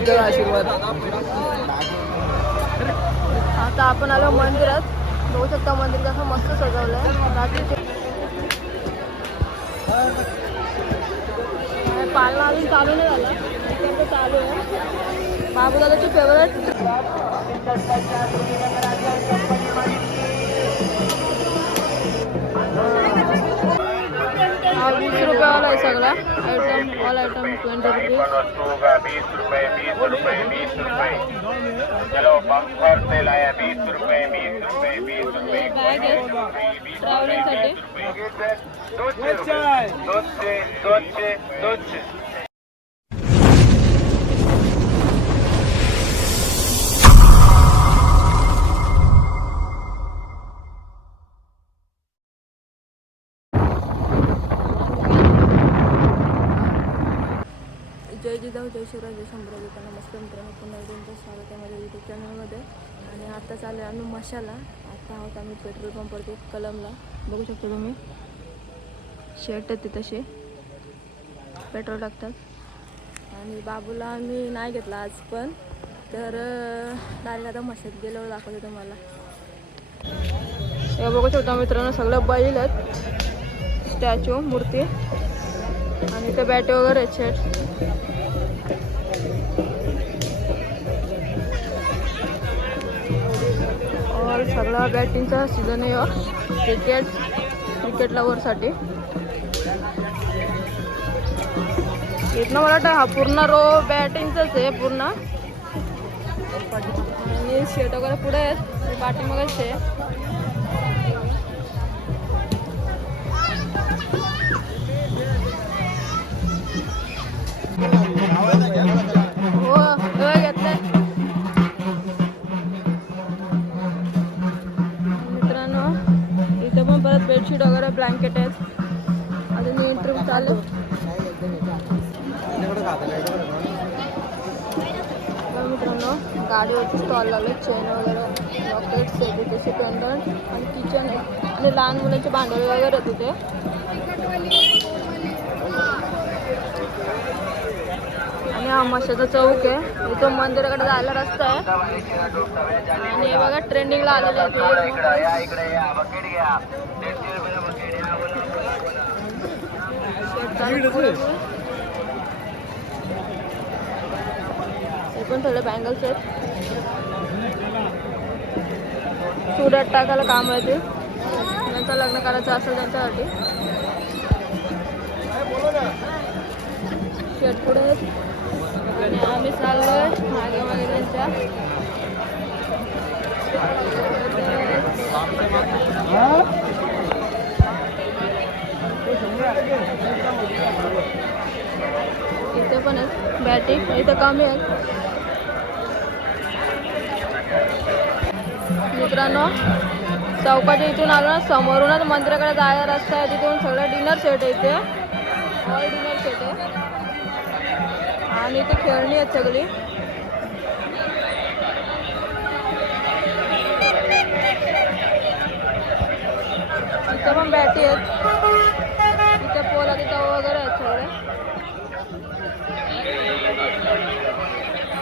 तुमचा आशीर्वाद. आता आपण आलो मंदिरात. बघू शकता मंदिर कसं मस्त सजवलंय. रात्रीचे पालना अजून चालू नाही झाला, इथे चालू आहे. बाबूदादाची फेवरेट 20 रुपयावाला आहे सगळा आयटम. ऑल आयटम 20 रुपये. 20 रुपये 20 रुपये 20 रुपये. चलो बम्पर से लाया 20 रुपये 20 रुपये 20 रुपये. बॅग आहे ट्रॅव्हलिंगसाठी. 200. जय जिजाऊ जय शिवराय जय शंभूराज. नमस्कार मित्रांनो, पुन्हा तुमचं स्वागत आहे माझ्या यूट्यूब चॅनलमध्ये. आणि आता चालू आहे आम्ही मशाला. आता आहोत आम्ही पेट्रोल पंपवरती कलमला. बघू शकतो तुम्ही शेट आहेत ते तसे पेट्रोल टाकतात. आणि बाबूला आम्ही नाही घेतला आज पण, तर डायरेक्ट आता मशात गेल्यावर दाखवते तुम्हाला. हे बघू शकता मित्रांनो, सगळं बैल आहेत, स्टॅच्यू मूर्ती आणि ते बॅटे वगैरे आहेत शेट. और सगळा बॅटिंगचा सीझन आहे क्रिकेट लवरसाठी. इथनं मला वाटतं हा पूर्ण रो बॅटिंगचाच आहे पूर्ण. आणि शेट वगैरे पुढे आहेत, पाठीमागच आहे. हो घेतलंय मित्रांनो. इथे पण परत बेडशीट वगैरे ब्लँकेट आहेत. अजून इंटरव्ह्यू चालू. मित्रांनो गाडीवरती स्टॉल लावले, चेन वगैरे रॉकेट्स आहे तिथे, पेंडंट आणि किचन आहे. आणि लहान मुलांचे भांडवल वगैरे आहे तिथे. आणि हा मशाचा चौक आहे. इथं मंदिराकडे जायला रस्ता आहे. आणि हे बघा ट्रेंडिंगला आलेले आहे. हे पण थोडे बँगल्स आहेत. सुरात टाकायला काम आहे ते, त्यांचं लग्न करायचं असेल त्यांच्यासाठी. शेट पुढे आहेत आणि आम्ही चाललोय मागे मागे त्यांच्या. इथे पण आहेत बॅटिंग, इथं कमी आहेत. मित्रांनो चौकाच्या इथून आलो ना, समोरूनच मंदिराकडे जायला रस्ता आहे. तिथून सगळं डिनर सेट आहे इथे, ऑल डिनर सेट आहे. आणि इथे खेळणी आहेत सगळी. इथे पण बॅटी आहेत, इथे पोला तिथं वगैरे आहेत सगळे.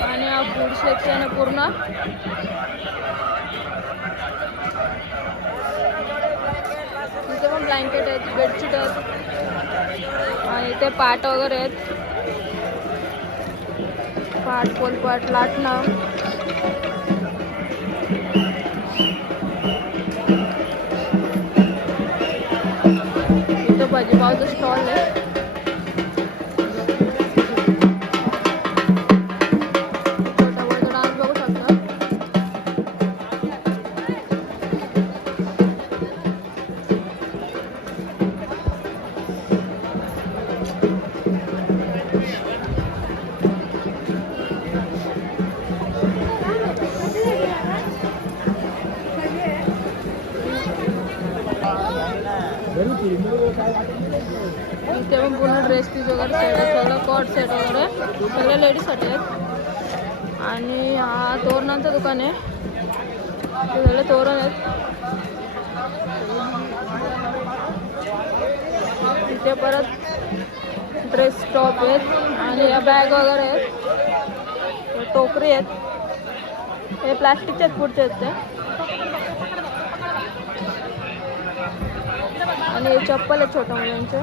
आणि हा फूड सेक्शन आहे पूर्ण. इथे पण ब्लँकेट आहेत, बेडशीट आहेत. आणि इथे पाट वगैरे आहेत, पाट पोलपाट लाटणं. इथं भाजीपावचं स्टॉल आहे. इथे पण पूर्ण ड्रेस पीस वगैरे सेट आहे, सगळं कॉट सेट वगैरे सगळे लेडीजसाठी आहेत. आणि हा तोरणांचं दुकान आहे, ते सगळे तोरण आहेत. इथे परत ड्रेस टॉप आहेत आणि या बॅग वगैरे आहेत. हे टोकरी आहेत, हे प्लास्टिकच्याच पुढचे आहेत ते. आणि हे चप्पल आहेत छोट्या मुलांचे.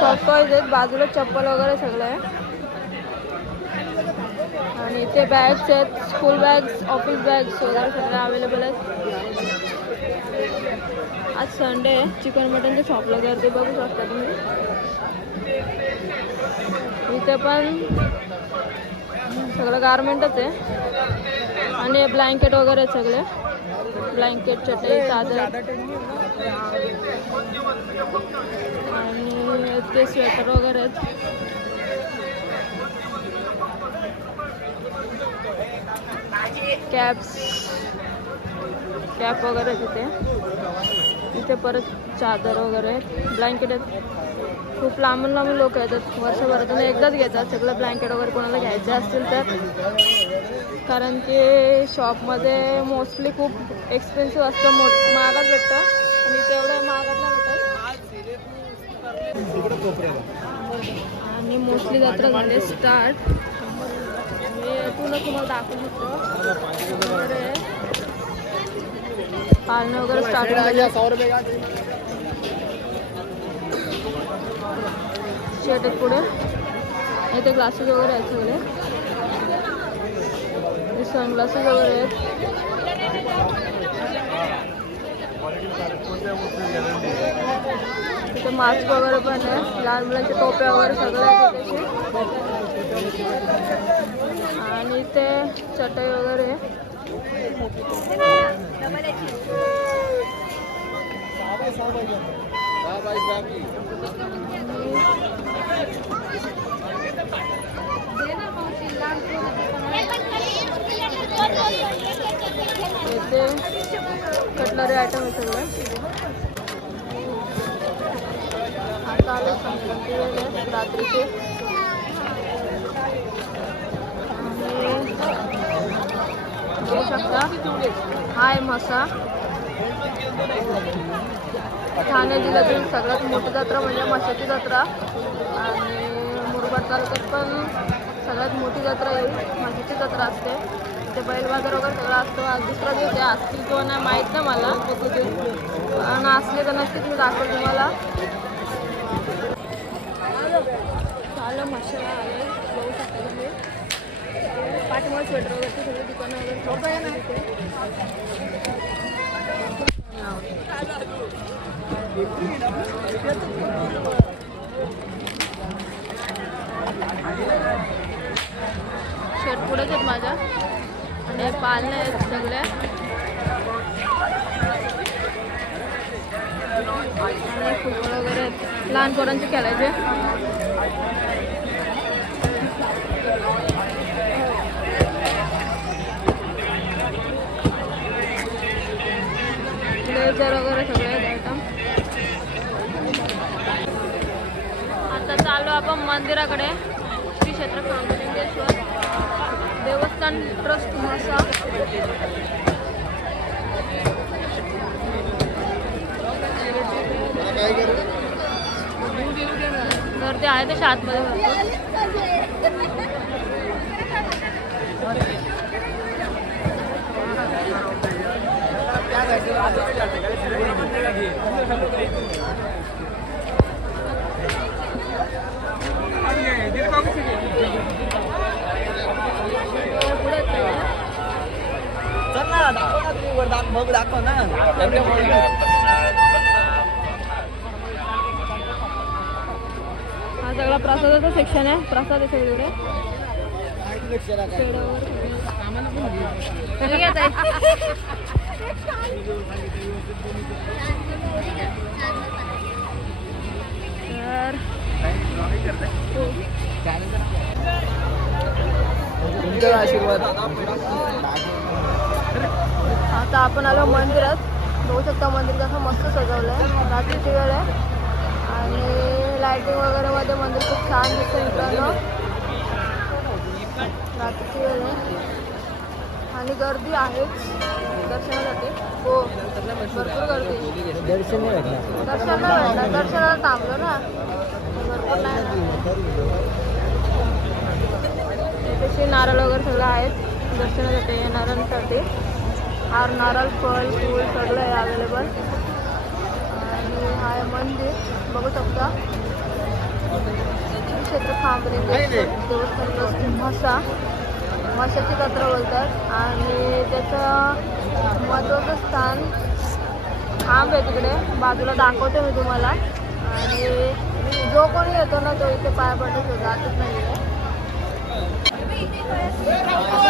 सॉफ्ट टॉयज आहेत, बाजूला चप्पल वगैरे सगळं आहे. आणि इथे बॅग्स आहेत, स्कूल बॅग्स, ऑफिस बॅग्स वगैरे सगळे अवेलेबल आहेत. आज संडे आहे, चिकन मटनच्या शॉपला गर्दी बघू शकता तुम्ही. इथे पण सगळं गारमेंटच आहे. आणि ब्लँकेट वगैरे आहेत सगळे, ब्लँकेट, चटई, चादर आणि ते स्वेटर वगैरे आहेत. कॅप वगैरे तिथे. इथे परत चादर वगैरे आहेत, ब्लँकेट आहेत. खूप लांबून लांबून लोक येतात, वर्षभरातून एकदाच घेतात सगळं ब्लँकेट वगैरे कोणाला घ्यायचे असतील तर. कारण की शॉपमध्ये मोस्टली खूप एक्सपेन्सिव्ह असतं, महागात भेटतं. आणि तेवढं महागात नाही भेटत. आणि मोस्टली जत्रा झाली स्टार्ट. येथूनच तुम्हाला दाखवू शकतो वगैरे पाळणे वगैरे स्टार्ट झाले. शेट आहेत पुढे. इथे ग्लासेस वगैरे आहेत सगळे, सनग्लासेस वगैरे आहेत. तिथे मास्क वगैरे पण आहे, लहान मुलांच्या टोप्या वगैरे सगळं आहे तिथे. आणि इथे चटई वगैरे इथे कटलरी आयटम आहे सगळं. आता आले संक्रांती वेळ रात्रीचे. बघू शकता हा आहे मसा. ठाणे जिल्ह्यातील सगळ्यात मोठी जत्रा म्हणजे म्हशीची जत्रा. आणि मुरबाड तालुक्यात पण सगळ्यात मोठी जत्रा येईल, म्हशीची जत्रा असते. ते बैल बाजार वगैरे सगळं असतो. आज दुसरा दिवस आहे, असतील किंवा नाही माहीत नाही मला, आणि असले तर नक्कीच मी दाखवतो तुम्हाला. चालू मशाला आले, बघू शकता तुम्ही. पाठीमागे स्वेटर वगैरे सगळे दुकानं वगैरे शर्ट पुढेच आहेत माझ्या. आणि पाळणे आहेत सगळे. आणि फुटबॉल वगैरे आहेत, लहान पोरांचे खेळायचे. लेझर वगैरे सगळे आहेत आयटम. आता चालू आपण मंदिराकडे. श्री क्षेत्र खांबलिंगेश्वर देवस्थान ट्रस्ट म्हसा. गर्दी आहे तशी आतमध्ये भरपूर. दाखव ना. हा सगळा प्रसादाचा सेक्शन आहे, प्रसाद आहे सगळीकडे. तुमचा आशीर्वाद. आता आपण आलो मंदिरात. बघू शकता मंदिर कसं मस्त सजवलं आहे. रात्रीची वेळ आहे आणि लायटिंग वगैरे मध्ये मंदिर खूप छान दिसतं मित्रांनो. रात्रीची वेळ आहे आणि गर्दी आहेच दर्शनासाठी. हो भरपूर गर्दी. दर्शन नाही भेटलं. दर्शन नाही भेटलं, दर्शनाला थांबलो ना, भरपूर नाही. असे नारळ वगैरे सगळं आहेत दर्शनासाठी येणाऱ्यांसाठी. हार, नारळ, फळ, फूल सगळं आहे अवेलेबल. आणि हा आहे मंदिर बघू शकता. क्षेत्र खांबलिंगेश्वर देवस्थान म्हसाची जत्रा बोलतात. आणि त्याचं महत्त्वाचं स्थान खांब आहे तिकडे बाजूला, दाखवते मी तुम्हाला. आणि जो कोणी येतो ना तो इथे पाया पडतो, जातच नाही आहे.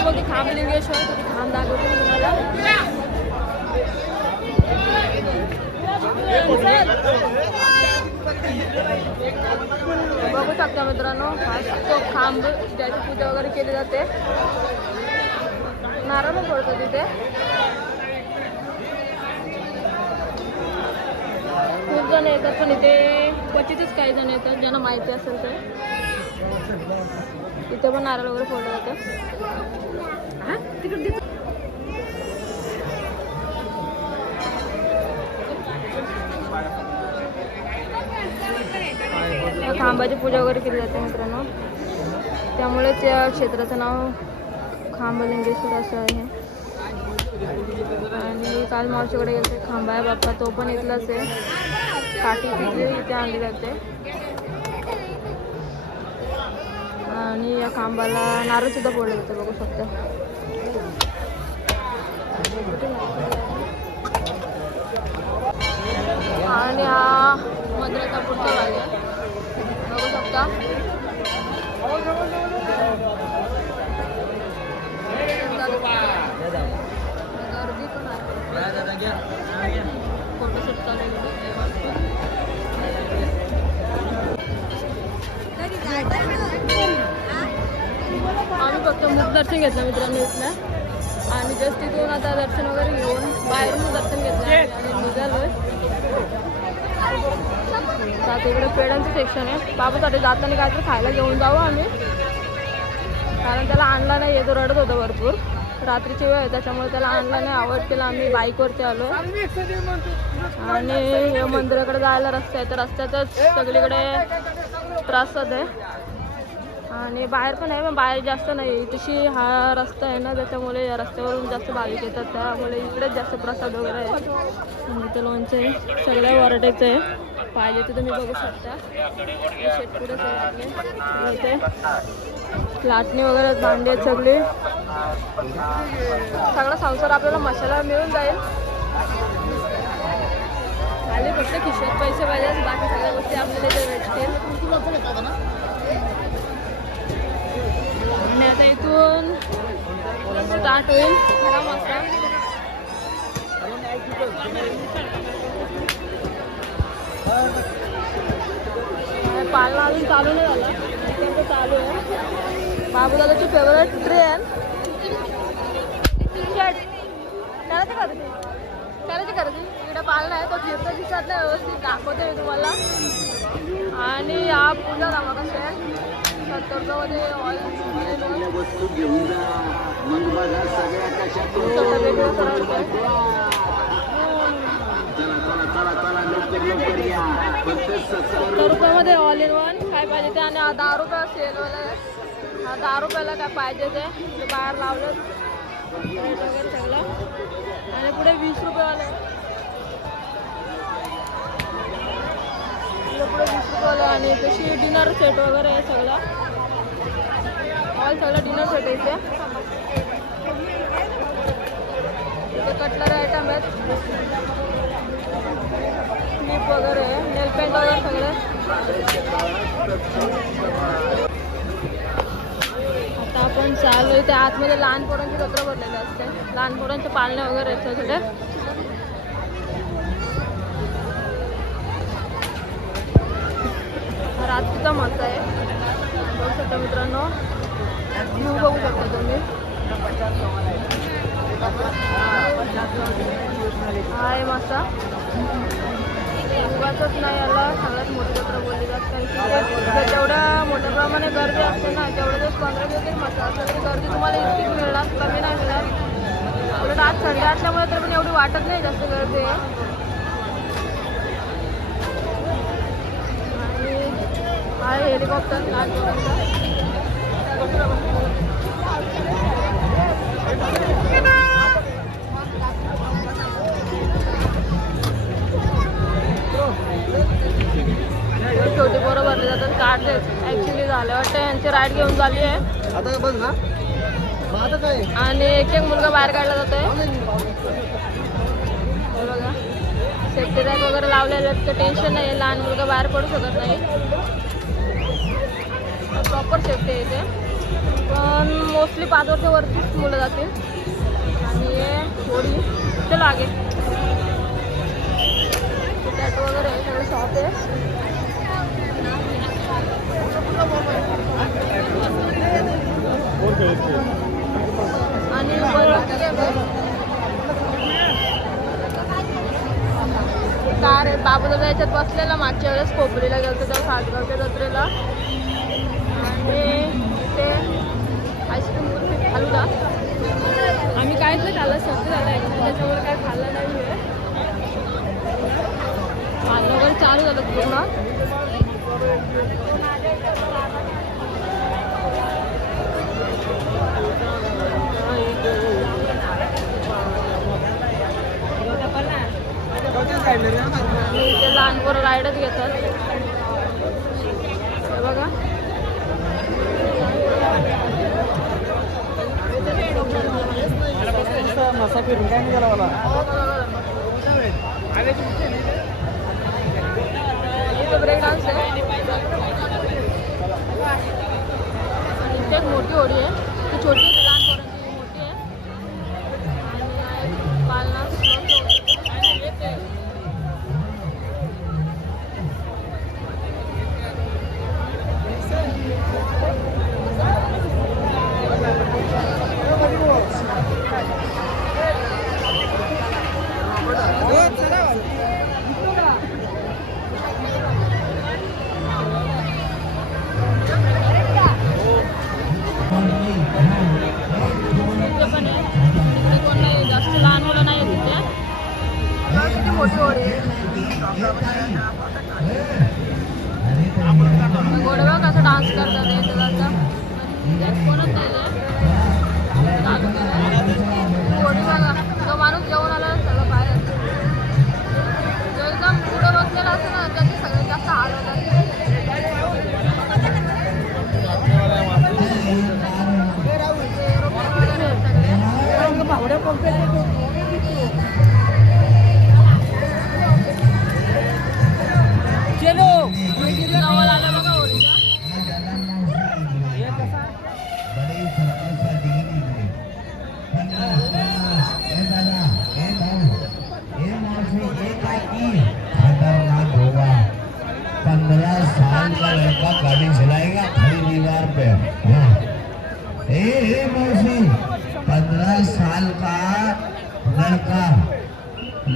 बघू खांबलिंगेश्वर, खांब दाखवते मी तुम्हाला. बघू शकता मित्रांनो, हा तो खांब ज्याची पूजा वगैरे केली जाते. नारळ पण पडतो तिथे. खूप जण येतात पण इथे क्वचितच काही जण येतात ज्यांना माहिती असेल तर. इथे पण नारळ वगैरे फोडलं जातं. खांबाची पूजा वगैरे केली जाते मित्रांनो, त्यामुळेच या क्षेत्राचं नाव खांबलिंगेश्वर असं आहे. आणि काल मावशीकडे गेले खांबा आहे बाप्पा, तो पण इथलाच आहे. काठी तिथे इथे आणली जाते. आणि या खांबाला नारळ सुद्धा फोडले जाते बघू शकता. आणि हा मंदिराचा पुढचा भाग आहे बघू शकता. गर्दी पण आहे, फोटोशूट चालू आम्ही फक्त मुख दर्शन घेतलं मित्रांनो इथलं. आणि जस्ट तिथून आता दर्शन वगैरे घेऊन बाहेरून दर्शन घेतलं आणि निघालोय. आता इकडे पेड्यांचं सेक्शन आहे. बाबासाठी जाताना काहीतरी खायला घेऊन जाऊ आम्ही, कारण त्याला आणला नाही आहे, तो रडत होता भरपूर. रात्रीची वेळ आहे त्याच्यामुळे त्याला आणला नाही. आवड केला आम्ही बाईकवरती आलो. आणि हे मंदिराकडे जायला रस्ता आहे, तर रस्त्यातच सगळीकडे त्रासच आहे. आणि बाहेर पण आहे पण बाहेर जास्त नाही. तशी हा रस्ता आहे ना, त्याच्यामुळे या रस्त्यावरून जास्त भाविक येतात, त्यामुळे इकडेच जास्त प्रसाद वगैरे आहे. इथं लोणचं आहे, सगळ्या व्हरायटीचं आहे. पाहिजे तर तुम्ही बघू शकता. शेतपुरेच आहे आपले इथे. लाटणी वगैरे भांडी आहेत सगळी. सगळा संसार आपल्याला मसाला मिळून जाईल. खाली फक्त खिशात पैसे पाहिजे, बाकी सगळ्या गोष्टी आपल्याला इथे भेटतील. आणि आता इथून स्टार्ट होईल खरा मसा. पाळणा अजून चालू नाही झाला, इकडे चालू आहे. बाबूदादाची फेवरेट ट्रेन करायची इकडे पाळणा आहे, तो फिरता दिसत नाही व्यवस्थित, दाखवते मी तुम्हाला. आणि हा पूजा दामा कसे आहे 70मध्ये वस्तू घेऊन जा, मग बघा सगळ्या रुपयामध्ये ऑल इन वन काय पाहिजे ते. आणि 10 रुपये सेलवाला आहे. 10 रुपयाला काय पाहिजे ते बाहेर लावलं वगैरे सगळं. आणि पुढे 20 रुपयेवाले, पुढे 20 रुपयेवाले. आणि तशी डिनर सेट वगैरे आहे सगळं, सगळं डिनर सेट आहे इथे. इथे कटलरी आयटम आहेत, क्लिप वगैरे, नेल पेंट वगैरे सगळे. आता आपण चालू इथे आतमध्ये लहान पोरांची जत्रा भरलेली असते, लहान पोरांचे पाळणे वगैरे आहेत सगळे. रात्रीचा मस्त आहे बघू शकता मित्रांनो. व्ह्यू बघू शकता तुम्ही. आहे मस्त, उगाचच नाही याला सगळ्यात मोठी जत्रा बोलली जात. कारण की जेवढ्या मोठ्या प्रमाणे गर्दी असते ना, तेवढ्या दिवस 15 दिवस मस्त असलं तरी गर्दी तुम्हाला इतकीच मिळणार, कमी नाही मिळणार. उलट आज संडे असल्यामुळे तर पण एवढी वाटत नाही जास्त गर्दी आहे. आणि आहे हेलिकॉप्टर लहान पोरांचा. छोटी पोरं भरले जातात काढले ऍक्च्युली झालं वाटतं यांची राईड घेऊन झाली आहे आता बघ ना मग आता काय आणि एक एक मुलगा बाहेर काढला जातोय हे बघा सेफ्टी रॅक वगैरे लावलेले आहेत तर टेन्शन नाही लहान मुलगा बाहेर पडू शकत नाही प्रॉपर सेफ्टी आहे इथे पण मोस्टली 5 वर्षावरतीच मुलं जातील आणि हे थोडी चलो आगे टॅटू वगैरे आहे सगळं शॉप आहे आणि कार आहे बाबूला याच्यात बसलेला मागच्या वेळेस कोपरीला गेलो तेव्हा सासगावच्या जत्रेला आणि ते आईस्क्रीम कुल्फी फालुदा आम्ही काहीच नाही खाल्लं सर्दी झालं ॲक्च्युली त्याच्यामुळे काय खाल्लं नाही आहे खाल्लं वगैरे चालू झालं पूर्ण इथे लहान पोरं राईडच घेतात हे बघा मसा फिरून काय नाही गेला मला इथे ब्रेक डान्स आहे इथे एक मोठी होडी आहे ती छोटी लहान पोरांची मोठी आहे आणि पालना जास्त लहान मुलं नाही तिथे किती मोठी होडी गोडवा कसं डान्स करतात त्याचा कोणच नाही चालू केलं गोडी बघा तो माणूस जेवण आला सगळं बाहेर जो एकदम पुढं बसलेला असतं ना त्याचे सगळ्यात जास्त हाल होतात जवळ आलं बघा होडीला साल का लड़का गाड़ी चलाएगा खड़ी दीवार पे मौसी 15 साल का लड़का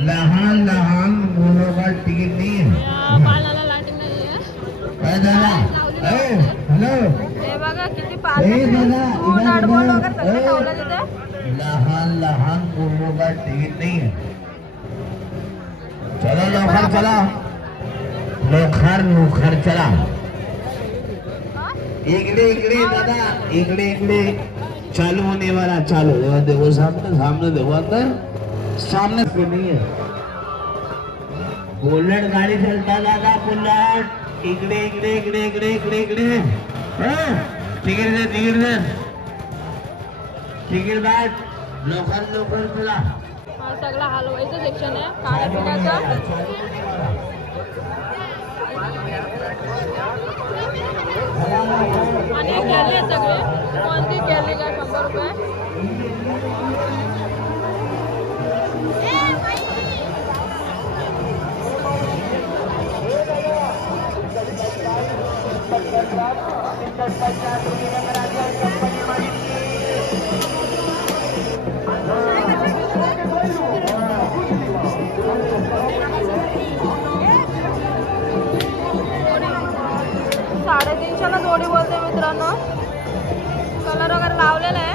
लहान लहान मुलं का तिकीट नाही पालाला लाईटिंग नाहीये हॅलो हे बघा किती पाल लहान लहान मुलं का तिकीट नाही चला लवकर चला लोखर चला इकडे इकडे दादा इकडे इकडे चालू होने वाला चालू देखो सामने देखो अंदर सामने पे नहीं है बुलेट गाड़ी चलता दादा बुलेट इकडे इकडे इकडे इकडे इकडे इकडे तिकीट दे तिकीट बाट लोखर चला हा सगळा हलवायचं सेक्शन आहे खाण्यापिण्याचं आणि केले सगळे कोणती केली का 100 रुपये $350 जोडी बोलते मित्रांनो कलर वगैरे लावलेला आहे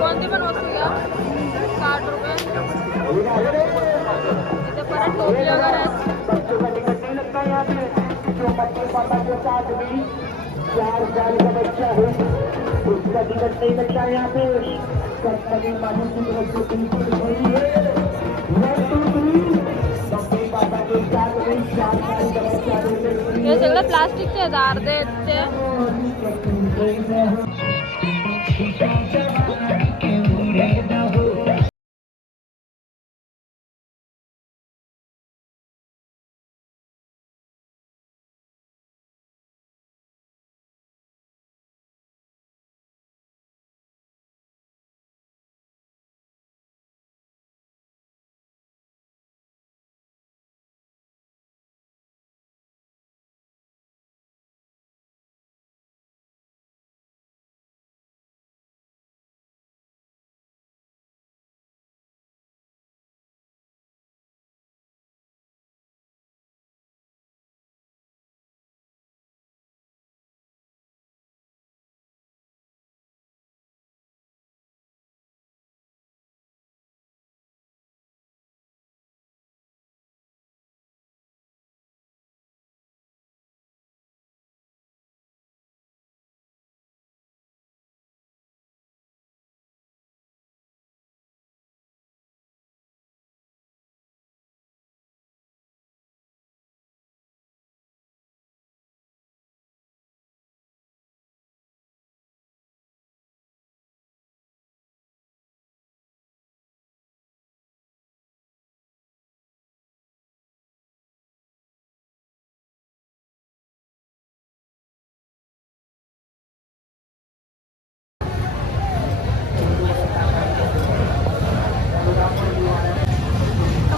कोणती पण वस्तू घ्या 60 रुपये इथे परत टोपी वगैरे आदमी 4 साल का बच्चा है उसका टिकट नहीं लगता यहाँ पे कंपनी मालिक की तरफ से बिल्कुल नहीं है मम्मी पापा के साथ में 4 साल का बच्चा हे सगळं प्लास्टिकचे आहेत अर्धे आहेत ते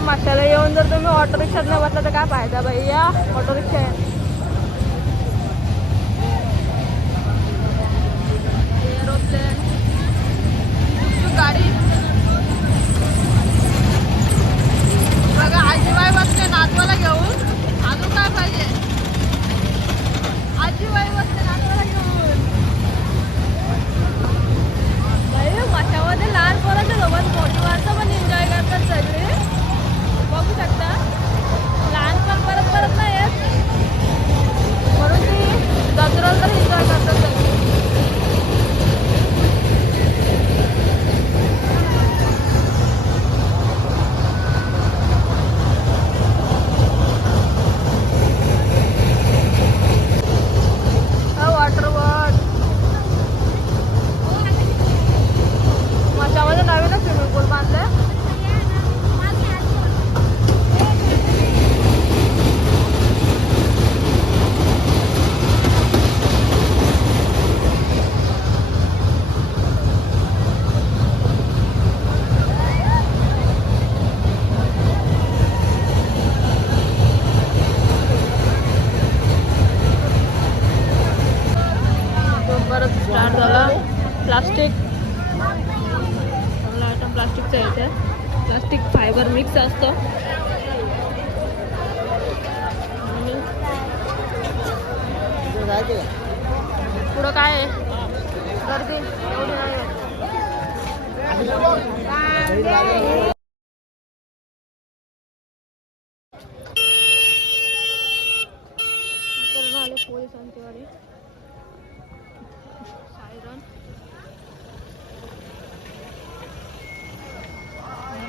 माशाला येऊन जर तुम्ही ऑटो रिक्षात नाही बसला तर काय फायदा भैया ऑटो रिक्षा आहे एरोप्लेन गाडी बघा आजीबाई बसते नातवाला घेऊन अजून काय पाहिजे आजीबाई बसते नातवाला घेऊन माशामध्ये लहान पोरांच्या सोबत मोठी माणसं पण एन्जॉय करतात सगळे बघू शकता लहान पण परत परत नाही येत म्हणून ती जत्रा तर एन्जॉय करतात सगळे वॉटर वॉट माझ्यामध्ये नवीनच स्विमिंग पूल बांधले स्टार्ट झाला प्लास्टिक चांगला आयटम प्लास्टिकचा येते प्लास्टिक फायबर मिक्स असतं पुढं काय आहे गर्दी एवढी नाही आले पोलिसांची वाली सायरन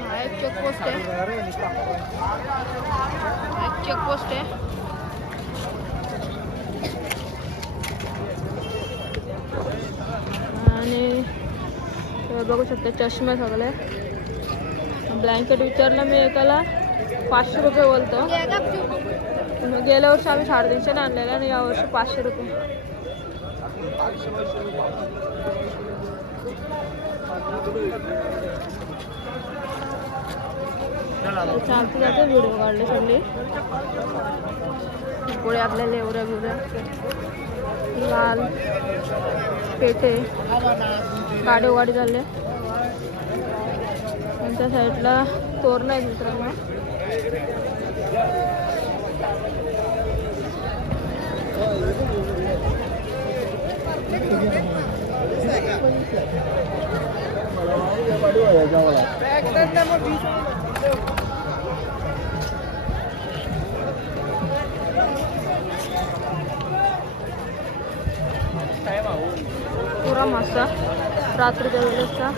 हा एक चेकपोस्ट आहे एक चेकपोस्ट आहे आणि बघू शकता चष्मे सगळे ब्लँकेट विचारलं मी एकाला 500 रुपये बोलतो गेल्या वर्षी आम्ही 350 आणलेला आणि यावर्षी 500 रुपये चालते जाते व्हिडिओ काढले सगळे पुढे आपल्याला एवढ्या बिवऱ्या लाल पेठे गाडी चालले त्यांच्या साईडला तोरण आहे मित्रांनो बघा मस्त रात्रीच्या वेळेसचा.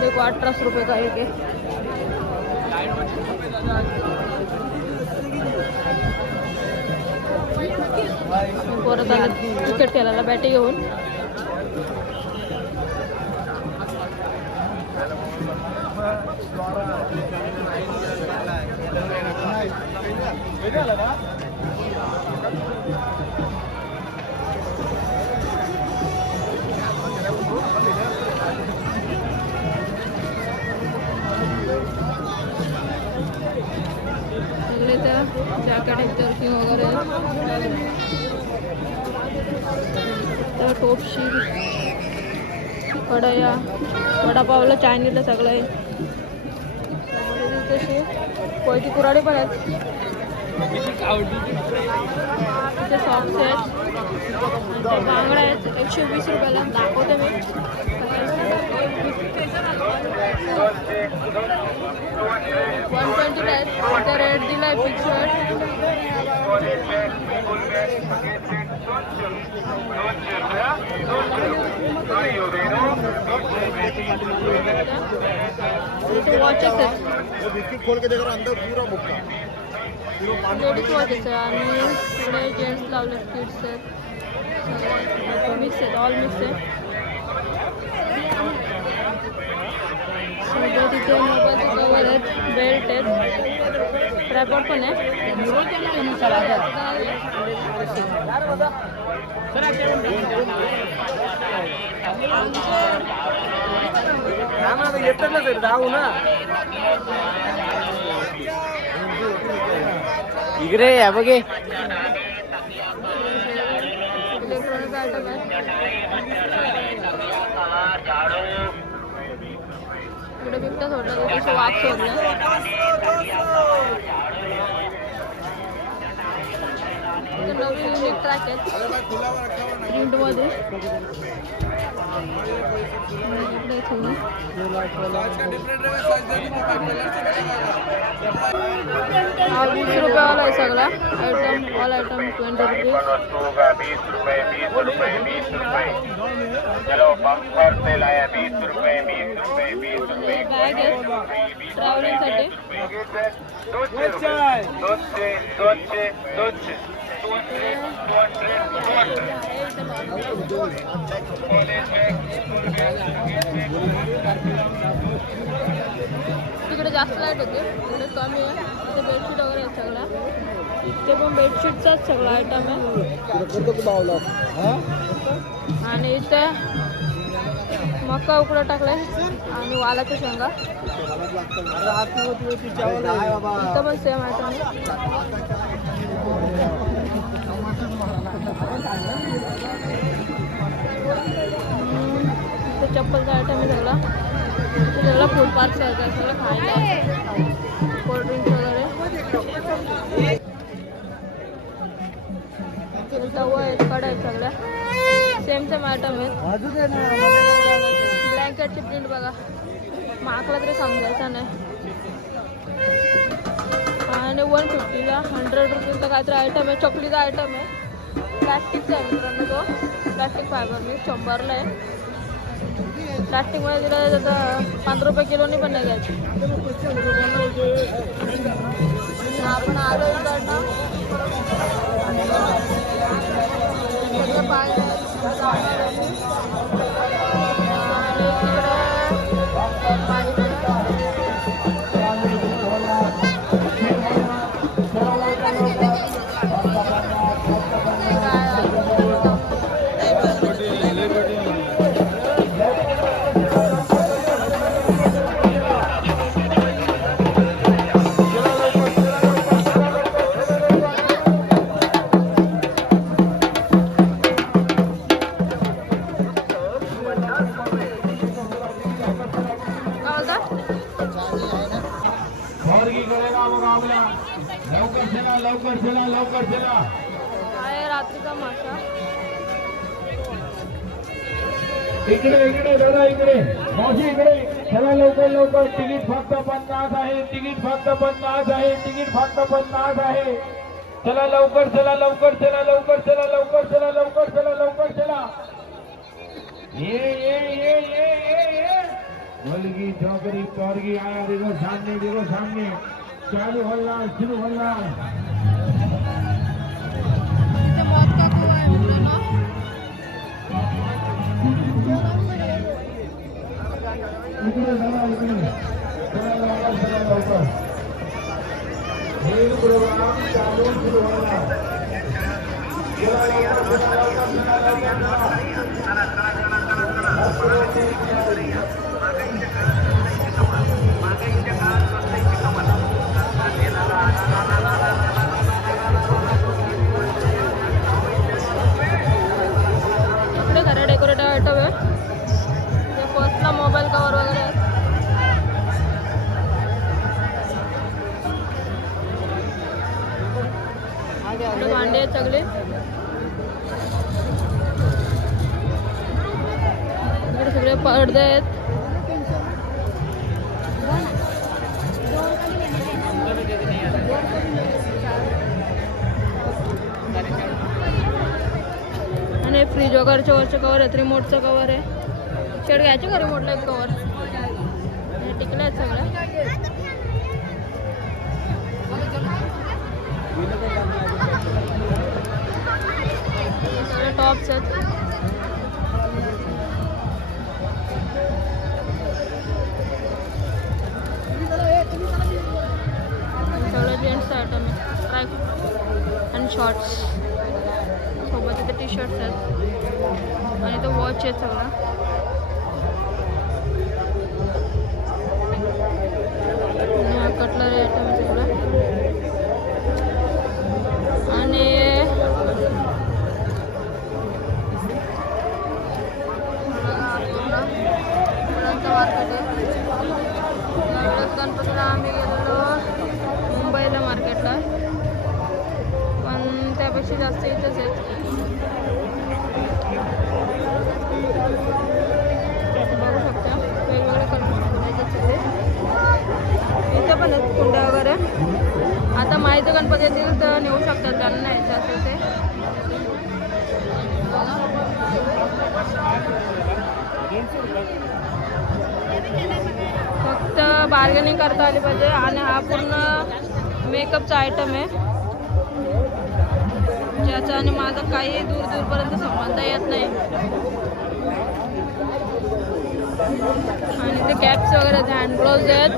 देखो 18 रुपये का एक है. परत आलं क्रिकेट खेळायला बॅटी घेऊन. सगळे त्या जॅकेट आहेत जर्किंग वगैरे त्या टोपशी कढया वडापावला चायनीला सगळं आहे. तशी कोयती कुराडे पण आहेत. तिथे सॉक्स आहेत ते बांगड्या आहेत 120 रुपयाला दाखवते मी. 120 आहेत त्या रेट दिलाय फिक्स रेट. वॉचेस आहेत खोल के देखो अंदर पूरा बुक्का लेडीज वॉचेस आहे आणि इकडे जेंट्स लावले किड्स आहेत सगळे मिक्स आहेत ऑल मिक्स आहे. सगळं तिथे मोबाईलचे कवर आहेत बेल्ट आहेत ट्रॅपॉड पण आहे. जाऊ ना इकडे या बघे इलेक्ट्रॉनिक आयटम आहेत. इकडे बिबट्या सोडला तिथे वाघ सोडला. नवीन युनिक ट्रॅक आहेत प्रिंटमध्ये. इकडे तुम्ही हा 20 रुपयावाला आहे सगळा आयटम. ऑल आयटम 20 रुपये. बॅग आहे ट्रॅव्हलिंगसाठी. तिकडे जास्त लाईट होते इकडे कमी आहे. इथे बेडशीट वगैरे आहेत सगळ्या. इथे पण बेडशीटचाच सगळा आयटम आहे. आणि इथे मका उकडा टाकलाय आणि वालाच्या शेंगा. इथं पण सेम आयटम आहे. इथे चप्पलचा आयटम आहे सगळा. सगळं फूड पार्क आहे सगळं खायला कोल्ड्रिंक्स वगैरे. तवा आहेत कड्या आहेत सगळ्या सेम सेम आयटम आहेत. ब्लँकेटची प्रिंट बघा माकला तरी समजायचा नाही. आणि 150ला 100 रुपीजचा काहीतरी आयटम आहे. चॉकलीचा आयटम आहे. प्लॅस्टिकचा आहे मित्रांनो तो. प्लॅस्टिक फायबर मी 100ला आहे. प्लॅस्टिकमध्ये दिलं तर 5 रुपये किलोनी पण नाही घ्यायची. आपण आलो इकडनं सगळं पाणी आहे रात्रीचा मासा. इकडे इकडे दादा इकडे मावशी इकडे चला लवकर लवकर तिकीट फक्त 50 आहे तिकीट फक्त 50 आहे तिकीट फक्त 50 आहे चला लवकर चला लवकर चला लवकर चला लवकर चला लवकर चला लवकर चला ये मुलगी चौकरी कौरगी आया देखो सामने चालू हल्ला शुरू हल्ला इथे मौत का कुआं आहे मुलांना. इकडे चला इकडे चला लवकर हे प्रोग्राम चालू सुरू हल्ला इकडे खरं डेकोरेटिव्ह आयटम आहे. फर्स्टला मोबाईल कवर वगैरे आहे. इकडे भांडे आहेत सगळे. इकडे सगळे पडदे आहेत. आणि फ्रीज वगैरेचे वरचे कवर आहेत. रिमोटचं कवर आहे. शेड घ्यायचे का रिमोटला एक कवर टिकले आहेत सगळं. सगळे टॉप्स आहेत. सगळं जेंट्स आयटम आहे. ट्रॅक आणि शॉर्ट्स सोबत इथे टी शर्ट्स आहेत आणि इथं वॉच आहेत सगळं. कटलरी आयटम आहे सगळं. आणि मुलांचं मार्केट आहे. यावेळेस गणपतीला आम्ही गेलेलो मुंबईला मार्केटला, पण त्यापेक्षा जास्त इथंच आहेत. बघू शकता वेगवेगळे कलर इथे पण आहेत कुंड्या वगैरे. आता माहिती गणपती येतील तर नेऊ शकतात त्यांना न्यायचं असेल ते. फक्त बार्गेनिंग करता आली पाहिजे. आणि हा पूर्ण मेकअपचा आयटम आहे ज्याचा आणि माझा काही दूर दूरपर्यंत संबंध येत नाही. आणि ते कॅप्स वगैरे आहेत, हँड ग्लोव्ज आहेत.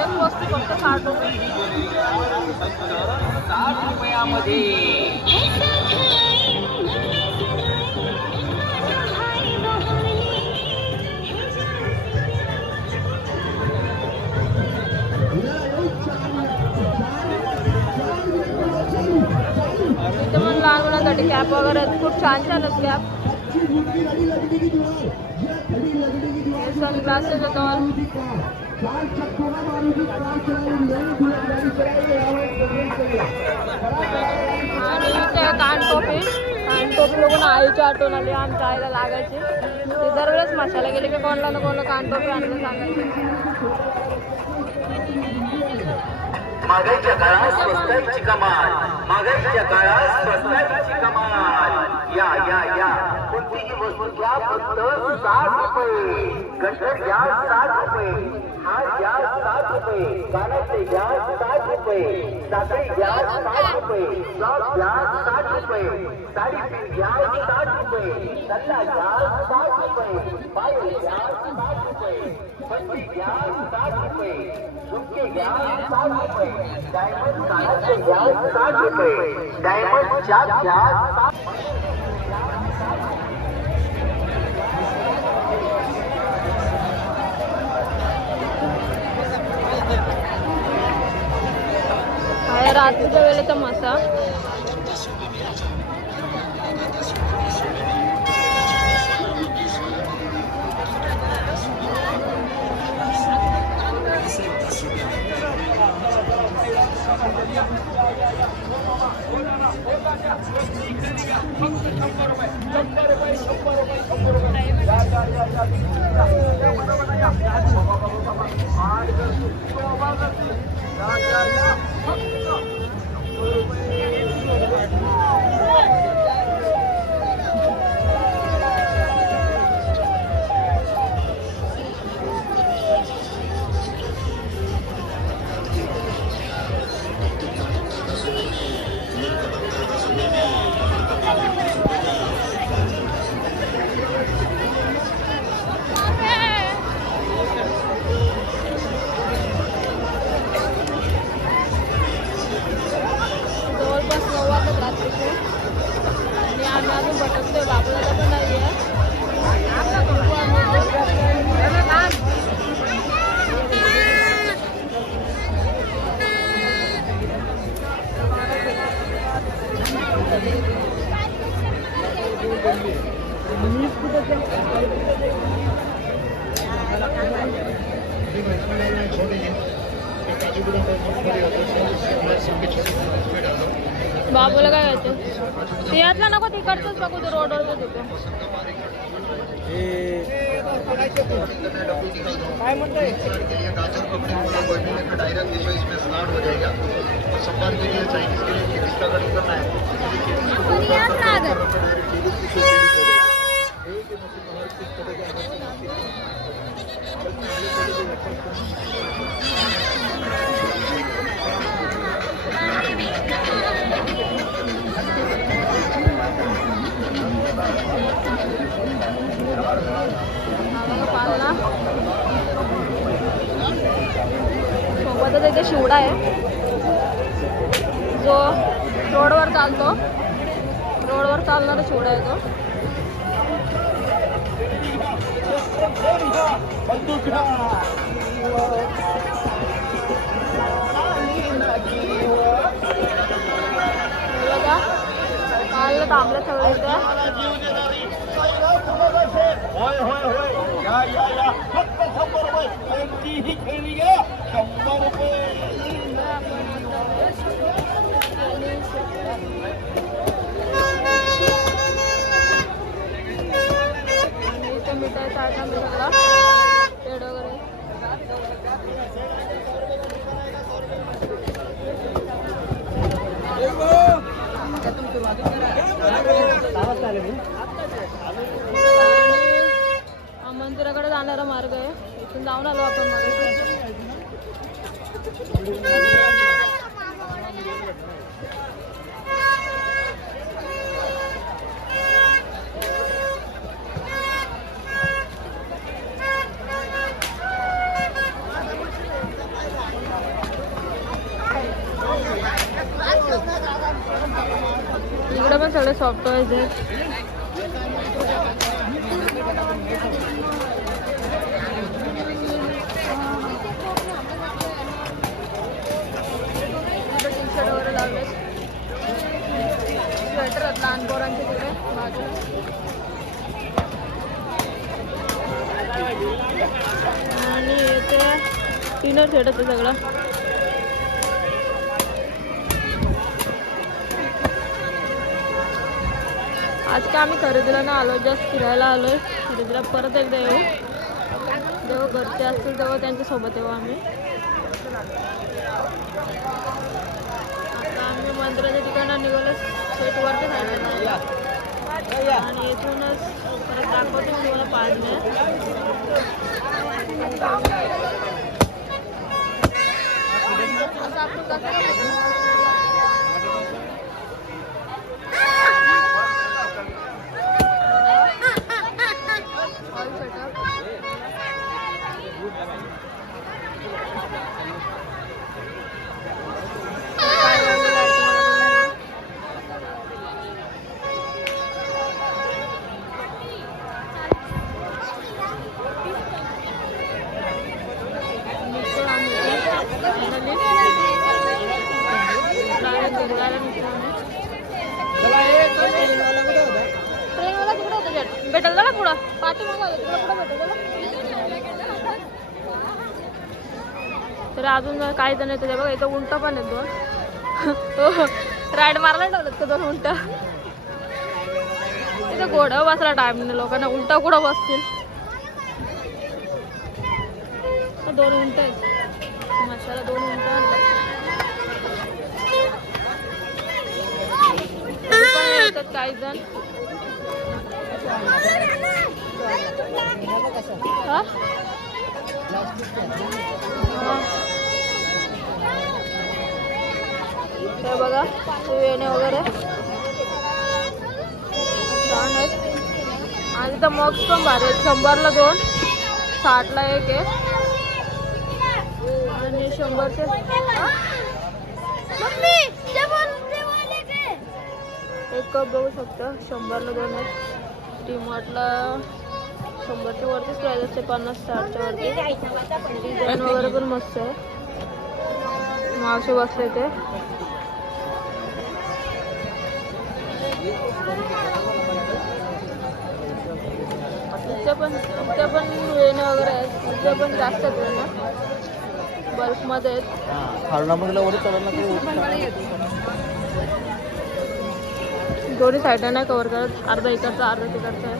एक वस्तू फक्त 60 रुपयामध्ये. इथे पण लहान मुलांसाठी कॅप वगैरे खूप छान छान आहेत कॅप. सनग्लासेस आहेत. आणि इथे कानटोपी बघून आईची आठवण आली. आमच्या आईला लागायची. ती दरवेळेस मशाला गेली की कोणाला ना कोणाला कानटोपी आणलं सांगायची. महागाईच्या काळात स्वस्ताईची कमाल. महागाईच्या काळात स्वस्ताईची कमाल. या या या कोणतीही वस्तू घ्या फक्त 60 रुपये. गंठन घ्या 60 रुपये. हार घ्या 60 रुपये. कानातले घ्या 60 रुपये. रुपये, साखळी घ्या 60 रुपये, फ्लॉप घ्या 60 रुपये, साडी पिन घ्या 60 रुपये, सल्ला घ्या 60 रुपये, पायल घ्या 60 रुपये, पट्टी घ्या 60 रुपये, झुमके घ्या 60 रुपये, डायमंड कानाचे घ्या 60 रुपये, डायमंड चाप घ्या 60 आहे रात्रीच्या वेळेचा मासा. जवळपास 9 वाजता रात्रीचे आणि आम्ही अजून भटकतोय. बापलाला पण नाही आहे. बाबूला काय घ्यायचं ते यातला नको तिकडचंच बघू तो रोडवरच तिथे. काय म्हणतोय पालना सोबतच इथे शिवडा आहे जो रोडवर चालतो. रोडवर चालणारा शिवडा आहे तो. बघा पाहिलं थांबलं सगळं इथे. होय होय होय या या या फक्त 100 रुपये कोणतीही खेळणी घ्या 100 रुपये. इथे मिठाईचा आयटम सगळा पेड वगैरे. मंदिराकडे जाणारा मार्ग आहे. इथून जाऊन आलो आपण इकडे पण सगळे सॉफ्ट टॉयज आहेत. टी-शर्ट वगैरे लावले. स्वेटर आहेत लहान पोरांचे तिकडे बाजूला. आणि इथे डिनर सेट आहे सगळं. आज काय आम्ही खरेदीला ना आलो, जस्ट फिरायला आलोय. खरेदीला परत एकदा येऊ. जेव्हा घरचे असतील तेव्हा त्यांच्यासोबत येऊ आम्ही. आता आम्ही मंदिराच्या ठिकाणी निघालो. सेटवरच्या साईडला आणि इथूनच परत दाखवतो मी तुम्हाला 5 मिनिट. असं आपण भेटेल ना पुढं पाठी तर अजून काही जण येतं बघा. इथं उंट पण येतो. राईड मारायला ठेवलं का 2 उंट. इथं घोडा बसला टाइम नाही लोकांना. उंटा कुठं बसतील. 2 उंट आहेत. माशाला 2 उंट आणलं. येतात काही जण. हे बघा येणे वगैरे छान आहेत. आणि इथं मॉक्स पण भारी आहेत. 100ला 2, 60ला 1 आहे. आणि 100चे एक कप बघू शकता. 100ला 2 आहेत. टीमार्टला 100च्या वरतीच प्राईज असते. 50-60च्या वरती. डिझाईन वगैरे पण मस्त आहे. मावशी बसले ते. इथे पण वेण्या वगैरे आहेत. इथे पण जास्त आहेत वेण्या. बल्कमध्ये आहेत. दोन्ही साईडला नाही कव्हर करत. अर्धा इकडचा अर्धा तिकडचा आहे.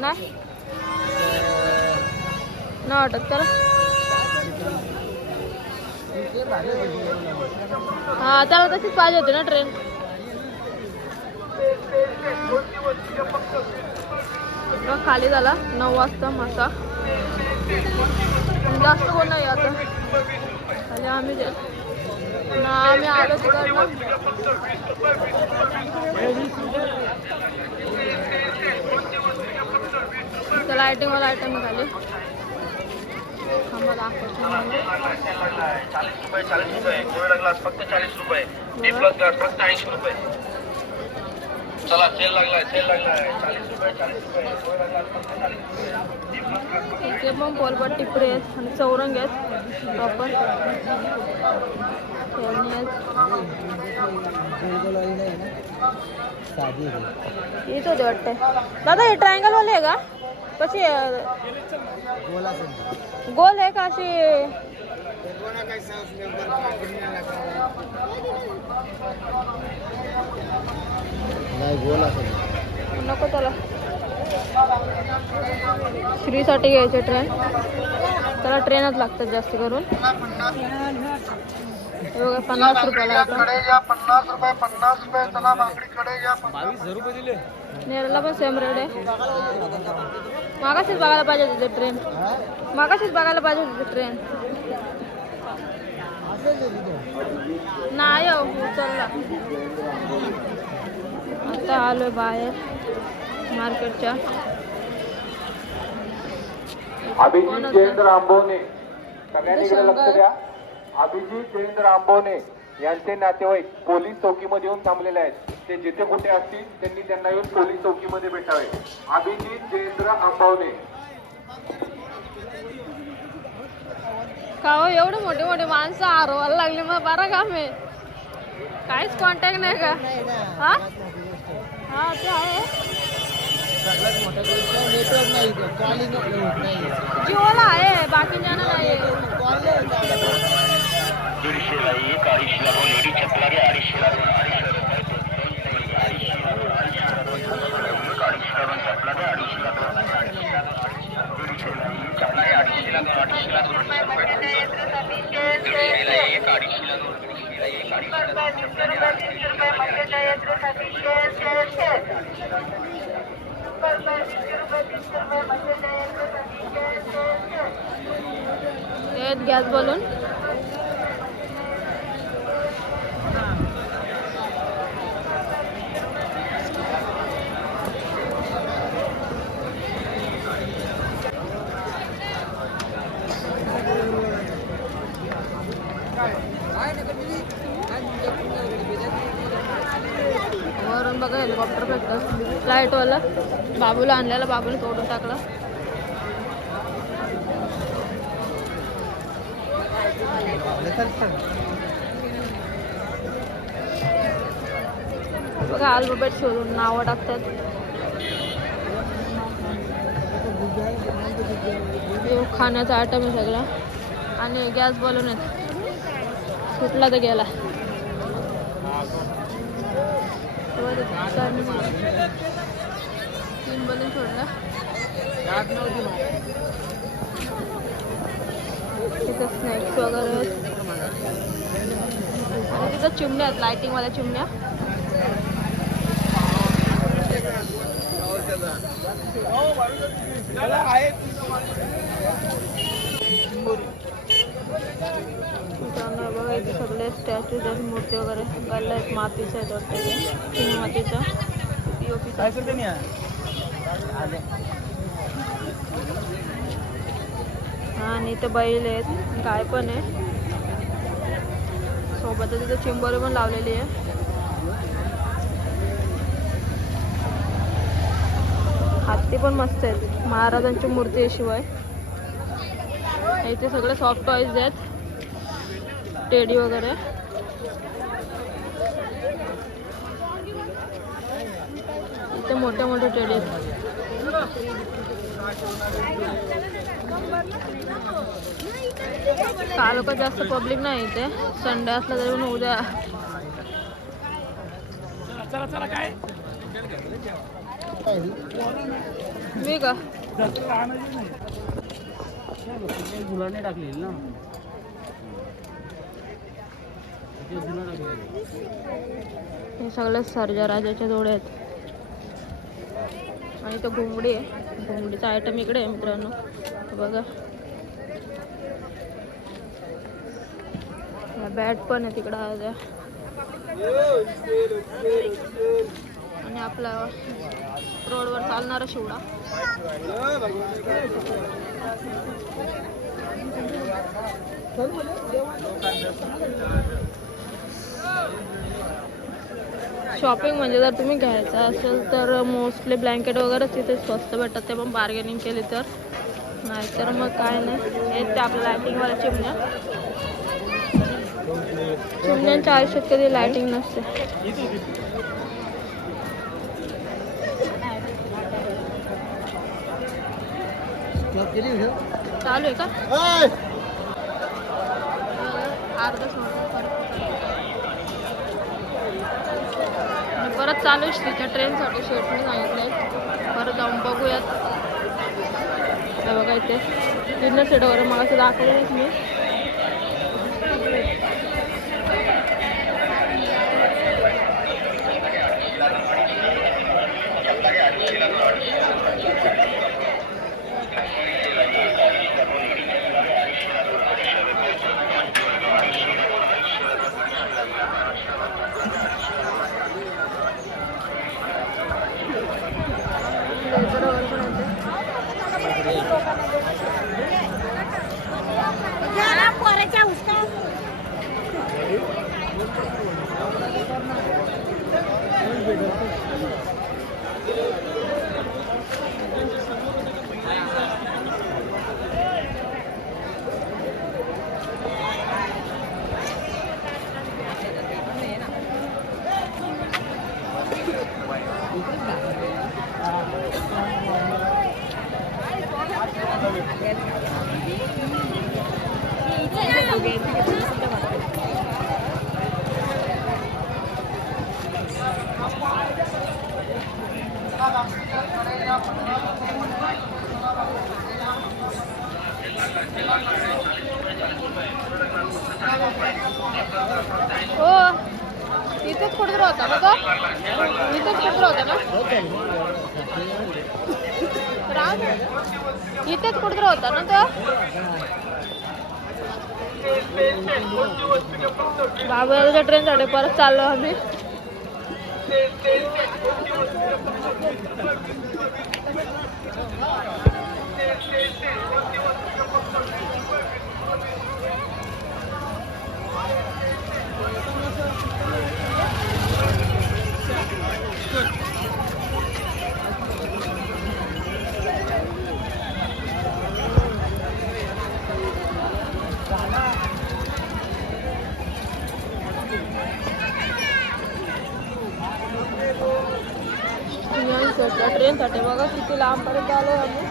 नाही वाटत त्याला. हा त्याला तशीच पाहिजे होती ना ट्रेन. खाली झाला 9 वाजता मासा. जास्त कोण नाही आता खाली. आम्ही आलो तिकडनं. लाईटिंग मला आयटम खाली. आम्हाला 40 रुपये. गोल्ड ग्लास फक्त 40 रुपये. डी प्लस ग्लास फक्त 80 रुपये. चला सेल लागलाय 40 रुपये. गोल्ड ग्लास फक्त 40 रुपये. इथे पण पोलपट टिपरे आहेत आणि चौरंग आहेत. प्रॉपर हेच होते वाटतं. दादा हे ट्रायंगल वाले आहे का? कशी गोल आहे का अशी? नको त्याला. श्रीसाठी घ्यायचे ट्रेन. त्याला ट्रेनच लागतात जास्त करून. हे बघा 50 रुपयाला. 50 रुपये. चला बांगडीकडे या. 22 रुपये दिले. नेरला पण सेम रेट आहे. मागाशीच बघायला पाहिजे होती ट्रेन. मागाशीच बघायला पाहिजे होती ट्रेन. नाही हो उचलला. आता आलोय बाहेर मार्केटच्या. अभिजित जयेंद्र आंबोने. सगळ्यांनी लक्ष द्या. अभिजित जयेंद्र आंबोने यांचे नातेवाईक पोलीस चौकीमध्ये येऊन थांबलेले आहेत. ते जिथे कुठे असतील त्यांना येऊन पोलीस चौकीमध्ये भेटावे. अभिजित जयेंद्र आंबोने. का हो एवढे मोठे मोठे माणसं हरवायला लागले. मग बरा काम आहे. काहीच कॉन्टॅक्ट नाही का? हा हा ते आहे. जिओला आहे बाकीच्यांना नाही. 150ला 1, 250ला 2 लेडी चपला घ्या. 250ला 2, 250 रुपये. 250ला 2 चपला घ्या. 250ला 2, 250ला 1 चपला घ्या. 250ला 2, 250ला 2 रुपये. 250ला 1, 250ला 2, 250ला 1, 250ला 2 चपला घ्या. 1 आहेत गॅस बलून. वरून बघा हेलिकॉप्टर भेटतं फ्लाईटवाला. बाबूला आणलेला, बाबूला तोडून टाकला. बघा अल्फाबेट शोधून नावं टाकतात. हे खाण्याचा आयटम आहे सगळा. आणि गॅस बलून आहेत. सुटला तर गेला. तीन बलून सोडला. तिथं स्नॅक्स वगैरे आहेत. आणि तिथं चिमण्या आहेत, लाइटिंग वाल्या चिमण्या. बघा इथे सगळे स्टॅच्यूज आहेत, मूर्ती वगैरे. गल्ला आहेत, मातीचं आहेत वाटतं, चिनी मातीचा. हा आणि इथे बैल आहेत, गाय पण आहे सोबत. तिथे चिंबोरी पण लावलेली आहे. हत्ती पण मस्त आहेत, महाराजांची मूर्ती आहे. शिवाय इथे सगळे सॉफ्ट टॉईज आहेत, टेडी वगैरे. इथे मोठे मोठे टेडी आहेत. काल का जास्त पब्लिक नाही इथे, संडे असला तरी पण उद्या. मी का हे सगळे सर्जा राजाच्या जोड्या आहेत. आणि तो घुंगडी आहे, घुंगडीचा आयटम इकडे आहे मित्रांनो. बघा बॅट पण आहे तिकडं आहे. आणि आपला रोडवर चालणारा शिवडा. शॉपिंग म्हणजे जर तुम्ही घ्यायचं असेल तर मोस्टली ब्लँकेट वगैरे तिथे स्वस्त भेटतात, ते पण बार्गेनिंग केली तर. नाहीतर मग काय नाही. हे ते आपल्या लायटिंगवाल्या चिमण्या. चिमण्यांच्या आयुष्यात कधी लायटिंग नसते. चालू आहे का अर्धा परत चालू आहे तिच्या ट्रेनसाठी. शेटने सांगितलंय परत जाऊन बघूयात. बघा इथे डिनर सेट वगैरे मला असं दाखवलंच मी. हो इथेच कुठेतरी होता ना तो. इथेच कुठेतरी होता ना. इथेच कुठेतरी होता ना तो. बाबूच्या ट्रेनसाठी परत चाललो आम्ही. ट्रेनसाठी बघा किती लांबपर्यंत आलो आम्ही.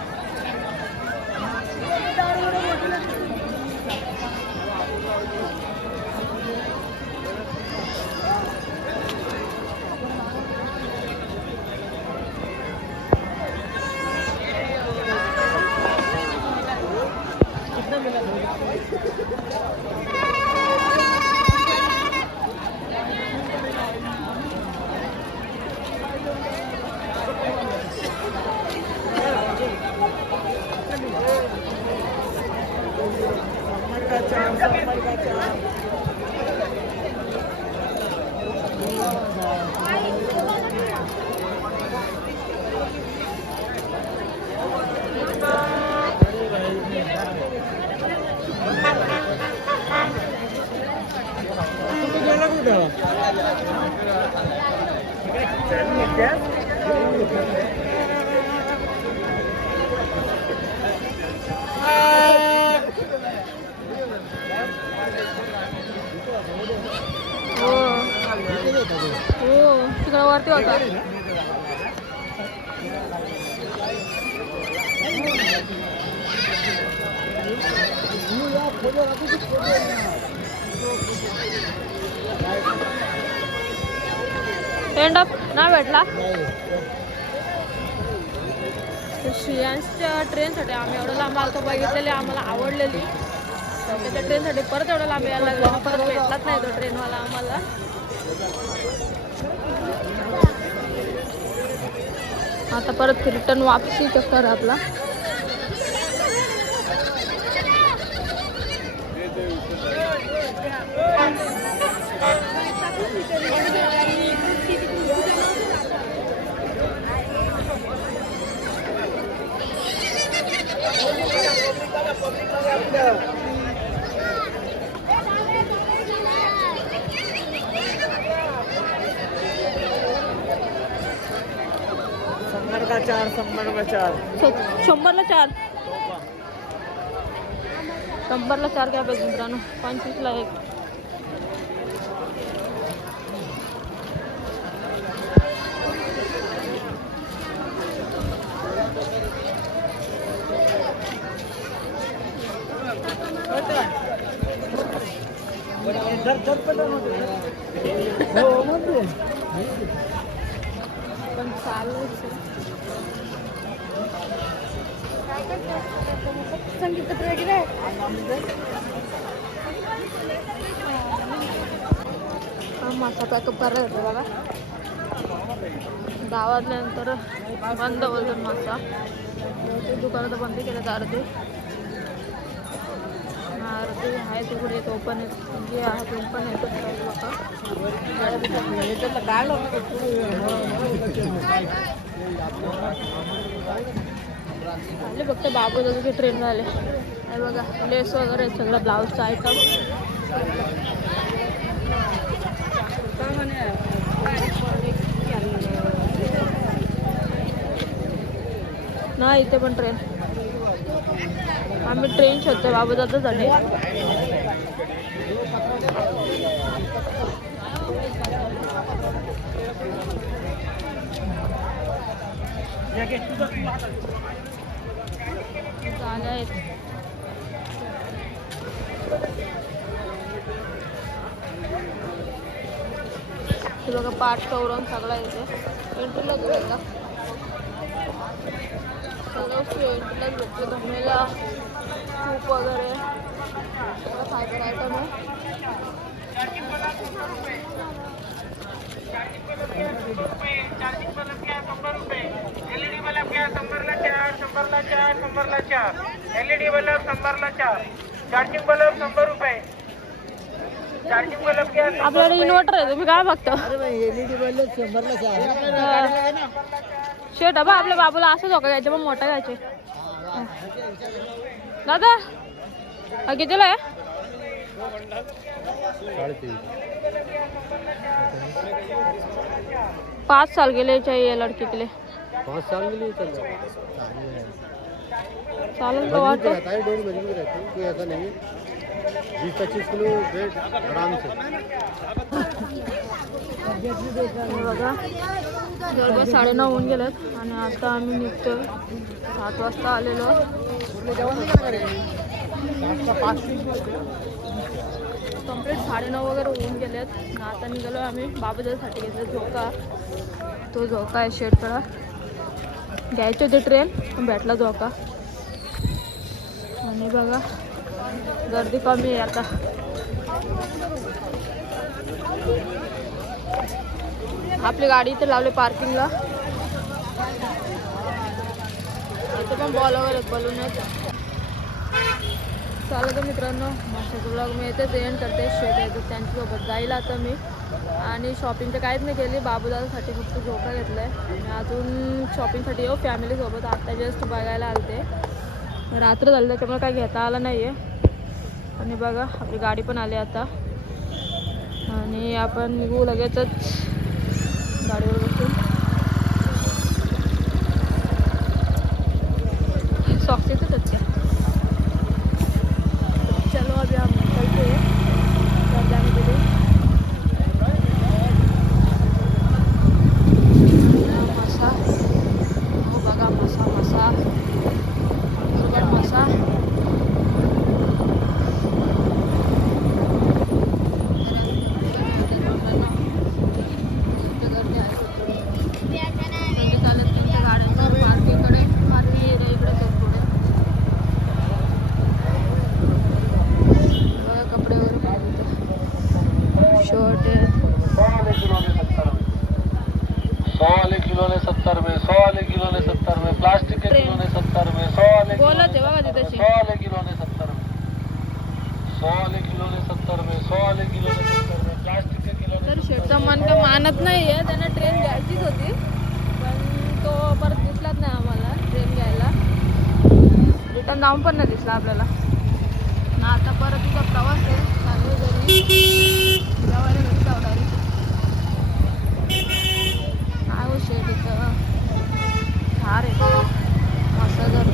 तिकडे वरती होता. एंड अप नाही भेटला. श्रेयांसच्या ट्रेनसाठी आम्ही एवढं लांब आलतो बघितलेली, आम्हाला आवडलेली. त्याच्या ट्रेनसाठी परत एवढं लांब यायला लागलं, परत भेटलाच नाही तो ट्रेनवाला आम्हाला. आता परत रिटर्न वापसी चक्कर आपला. शंभरला चार. 100ला 4 घ्या पाहिजे मित्रांनो. 25ला 1. पण चालू संगीत वगैरे मासा पॅकअप करायला येतो बघा. 10 वाजल्यानंतर बंद बोलतो मासा. दुकानात बंद केलं अर्धे आहे तिकडे. एक ओपन जे आहे ते ओपन येतो आले फक्त बाबू दादाचे ट्रेन झाले. हे बघा लेस वगैरे सगळं ब्लाऊजचं आयटम. नाही इथे पण ट्रेन. आम्ही ट्रेन शोधतो बाबू दादासाठी. झाले आहेत. बघा पाठ कवरून सगळा येते. एंट्रीला गेलं का सगळं एंट्रीलाच भेटते. धमेला सूप वगैरे सगळं फायबर आयटम आहे. LED बल्ब घ्या 100ला 4. LED बल्ब 100ला 4. चार्जिंग बल्ब 100 रुपये. चार्जिंग बल्ब क्या आपल्याकडे इन्व्हर्टर आहे, तुम्ही काय बघता? शेट बा आपल्या बाबूला असंच होका घ्यायचे पण मोठा घ्यायचे. दादा हा कितीला आहे? 5 साल के लिए चाहिए लड़की के लिए. 5 साल के लिए चल रहा है. चालेल तो वाटतं. रहता है डोरी मजबूत रहती है, कोई ऐसा नहीं है. 20-25 किलो वेट आराम से. हे बघा जवळपास 9:30 होऊन गेलेत आणि आता आम्ही निघतो. 7 वाजता आलेलो. कंप्लीट 9:30 वगैरे होऊन गेलेत. आता निघालो आम्ही बाबाजासाठी घेतलं झोका. तो झोका आहे शेटकडा. घ्यायची होती ट्रेन पण भेटला झोका. आणि बघा गर्दी कमी आहे आता. आपली गाडी इथे लावली पार्किंगला. इथे पण बॉल वगैरे बलून आहेत. चालेल तर मित्रांनो माशाचा ब्लॉग मी इथेच एंड करते. शेट आहे तर त्यांच्यासोबत जाईल आता मी. आणि शॉपिंग तर काहीच नाही केली. बाबूदादासाठी फक्त झोका घेतला आहे. आणि अजून शॉपिंगसाठी येऊ फॅमिलीसोबत. आता जस्ट बघायला आलते. रात्र झाली त्याच्यामुळे काही घेता आलं नाही आहे. आणि बघा आपली गाडी पण आली आता. आणि आपण निघू लगेचच गाडीवर बसून. सॉक्सेसच आहेत त्या. चलो अभी हम निकलते हैं घर जाने के लिए. मासा हो बघा मासा मासा बरोबर मासा. प्लास्टिक के किलो ने 70 में. 100 वाले बोलत आहे बघा तिथे. 100 वाले किलो ने 70 में. 100 वाले किलो ने 70 में. 100 वाले किलो ने 70 में. प्लास्टिक के किलो ने. तर शेटचा मन काय मानत नाही आहे. त्यांना ट्रेन घ्यायचीच होती पण तो परत दिसलाच नाही आम्हाला ट्रेन घ्यायला. रिटर्न जाऊन पण नाही दिसला आपल्याला. ना आता परत तिचा प्रवास आहे चालू घरी. जेवायला घरी जाऊ डायरेक्ट. काय हो शेट इथं थार आहे मस्त जर